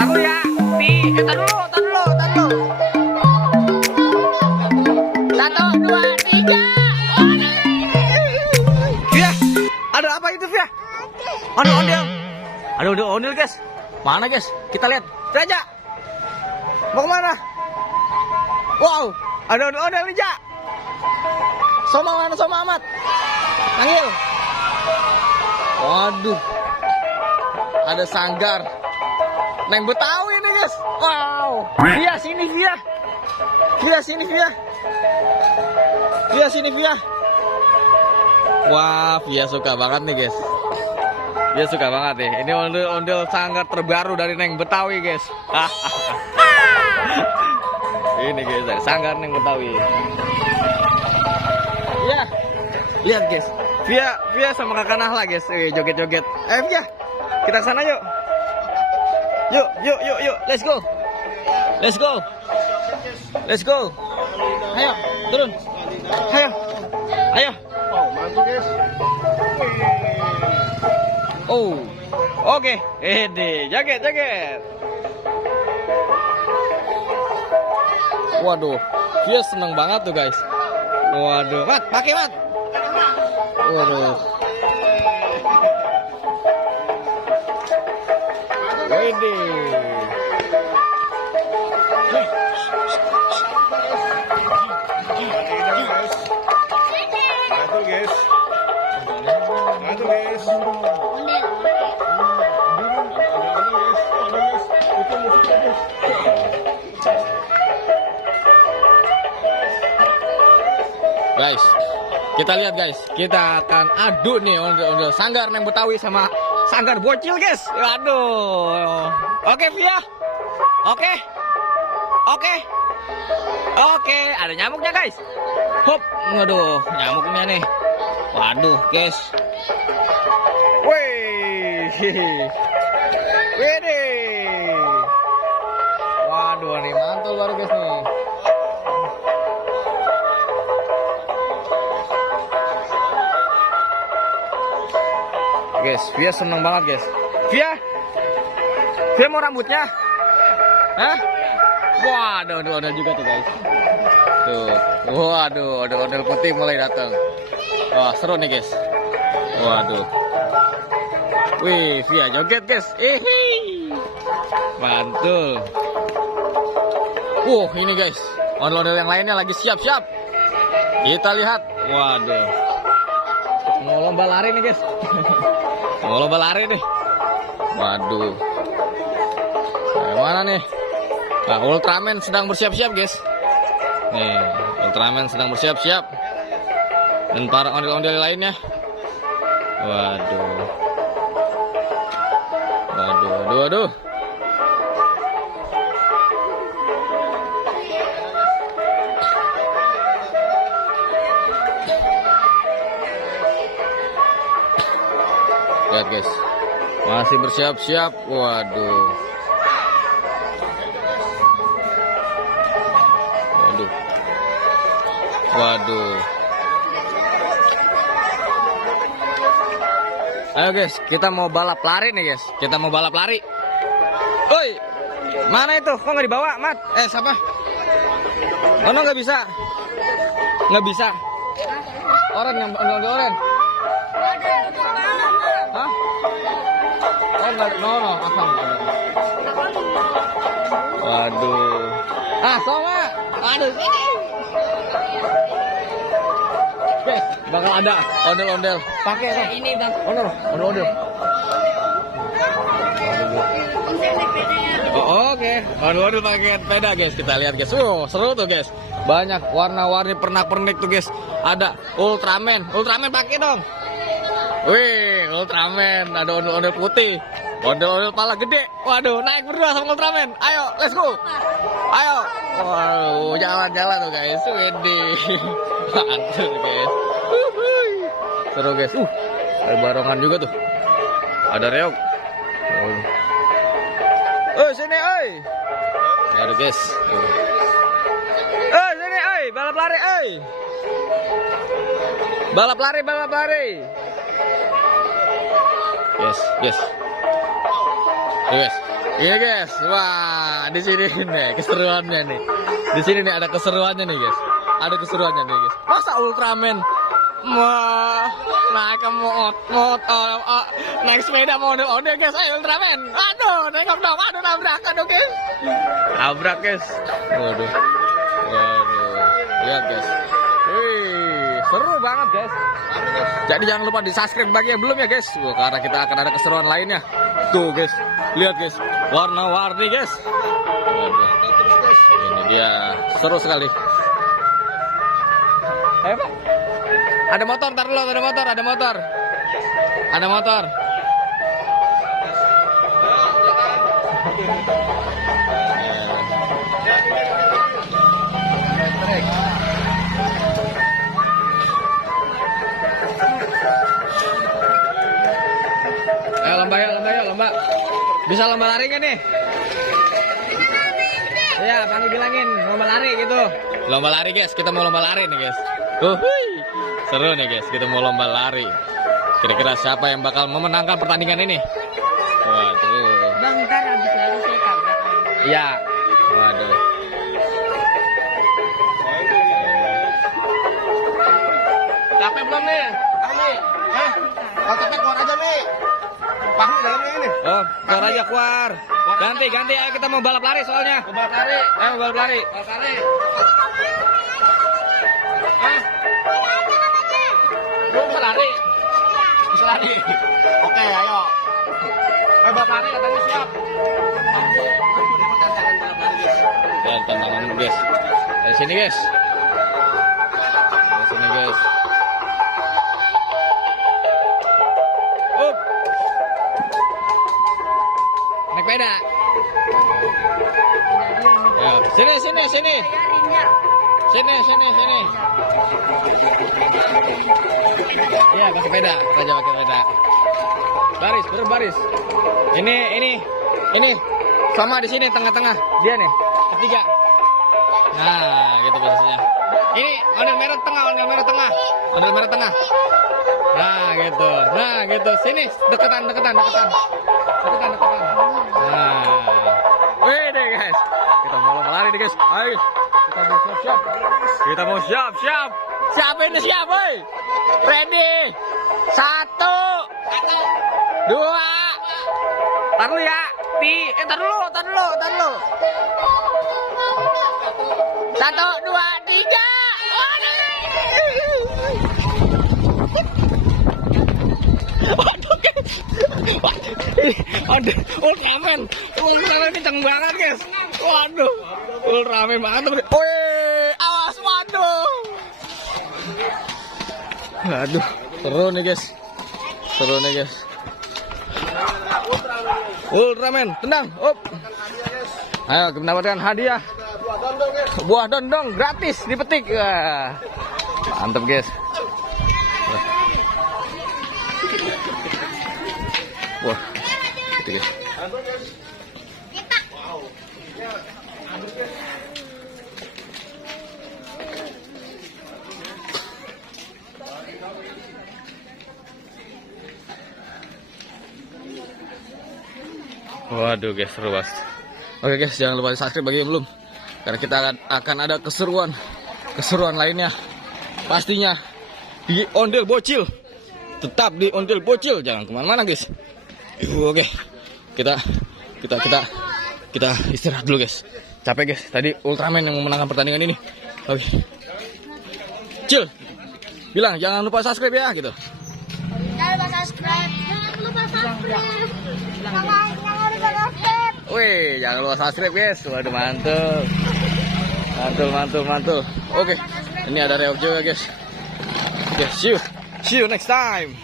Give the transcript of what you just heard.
Lagu ya. Tar dulu. Satu, dua, tiga. Via, ada apa itu Via? Ondel. Ada ondel guys. Mana guys? Kita lihat. Raja, mau kemana? Wow, ada ondel nih Jak. Soma mana Soma Amat? Panggil. Waduh, ada sanggar Neng Betawi nih guys. Wow, Via sini Via. Via sini Via. Wah, Via suka banget nih guys. Dia suka banget nih. Ini ondel sanggar terbaru dari Neng Betawi guys. Ini guys, sanggar Neng Betawi. Ya, lihat guys. Via sama kakak Nahla guys. Joget-joget. Via, kita ke sana yuk. Yuk. Let's go. Ayo, turun. Ayo. Oh, mantul guys. Oh, oke. Joget. Waduh, Via seneng banget tuh guys. Waduh, pakai Mat. Waduh. Wede. Mantul guys. Guys, kita lihat guys, kita akan adu nih ondel sanggar Neng Betawi sama sanggar bocil guys. Waduh. Oke Via. Oke, ada nyamuknya guys. Hop, waduh, nyamuknya nih. Waduh, guys. Wede. Waduh, nih mantul baru guys nih. Guys, Via seneng banget guys. Via mau rambutnya? Hah? Waduh, ada juga tuh guys. Tuh, waduh, ada ondel putih mulai datang. Wah, seru nih guys. Waduh. Wih, Via joget guys. Mantul. Ini guys, ondel-ondel yang lainnya lagi siap-siap. Kita lihat. Waduh. Mau lomba lari nih guys. Mau lomba lari nih. Waduh. Mana nih? Nah, Ultraman sedang bersiap-siap guys. Nih, Ultraman sedang bersiap-siap. Dan para ondel-ondel lainnya. Waduh. Lihat guys, masih bersiap-siap. Waduh. Ayo guys, kita mau balap lari nih guys. Oi, mana itu? Kok nggak dibawa, Mat? Siapa? Oh, no, nggak bisa. Oren yang oren. Hah? Oh, no, apa? Waduh. Soma. Aduh, ini. Guys, bakal ada ondel-ondel. Pakai dong. Ini bang. Ondel. Oke. Ondel pakai sepeda guys. Kita lihat guys. Seru tuh guys. Banyak warna-warni pernak-pernik tuh guys. Ada Ultraman pakai dong. Wih, Ultraman. Ada ondel putih. Ondel pala gede. Waduh, naik berdua sama Ultraman. Ayo, let's go. Ayo. Waduh, jalan-jalan tuh guys. Widih. Mantul guys. Seru guys. Ada barongan juga tuh. Ada reog. Sini, oi. Ada guys. Sini, oi. Balap lari, oi. Balap lari. Yes. Iya guys, wah di sini nih keseruannya nih. Di sini nih ada keseruannya nih guys. Ada keseruannya nih guys. Masa Ultraman wah naik naik sepeda model guys, ayo Ultraman. Aduh, nengok dong, aduh tabrakan dong guys. Tabrak guys. Waduh. Lihat guys. Wih, seru banget guys. Jadi jangan lupa di subscribe bagi yang belum ya guys. Wah, karena kita akan ada keseruan lainnya. Tuh guys, lihat guys, warna-warni guys. Waduh. Ini dia, seru sekali. Ayo Pak. Ada motor, ntar dulu, ada motor. Ada motor. Lomba. Bisa lomba lari nggak nih? Iya, panggil bilangin lomba lari gitu. Lomba lari guys, kita mau lomba lari nih guys. Seru nih guys, kita mau lomba lari. Kira-kira siapa yang bakal memenangkan pertandingan ini? Waduh. Bang, ntar habis lari saya tabrak. Iya. Waduh. Capek belum nih? Ani, kalau capek keluar aja nih. Pahu dalamnya ini. Oh, keluar aja keluar. Ganti, ayo kita mau balap lari soalnya. Balap lari. Ayo balap lari. Balap lari. Lu bisa lari? Bisa lari. Oke, ayo. Ayo balap lari, katanya siap. Dan tantangan guys. Dari sini guys. Dari sini guys. Up. Naik sepeda. Ya, sini. Sini. Ya, pakai sepeda. Raja pakai sepeda. Baris, berbaris. Ini. Sama di sini tengah-tengah. Dia nih, ketiga. Nah, gitu posisinya. Ini ondel merah tengah. Nah, gitu. Sini, deketan. Nah. Wih deh guys. Kita mau lomba lari nih guys. Ayo. Kita mau siap. Siapa ini siap, boy? Ready. 1, 2. Tar dulu ya. Tar dulu. 1, 2, 3. Waduh guys. Ultraman kenceng banget guys. Waduh. Ultraman banget. Wih, awas, waduh. Seru nih guys. Ultraman, tendang. Up. Ayo kita mendapatkan hadiah. Buah dondong gratis dipetik. Wah. Mantap guys. Wah. Gitu guys. Waduh guys, seru banget. Oke guys, jangan lupa subscribe bagi yang belum, karena kita akan ada keseruan lainnya. Pastinya di Ondel Bocil. Tetap di Ondel Bocil, jangan kemana-mana guys. Oke, kita istirahat dulu guys. Capek guys, tadi Ultraman yang memenangkan pertandingan ini. Oke, Cil, bilang jangan lupa subscribe ya gitu. Jangan lupa subscribe. Wih, jangan lupa subscribe guys. Waduh, mantul. Oke, ini ada reok juga guys. Oke, see you next time.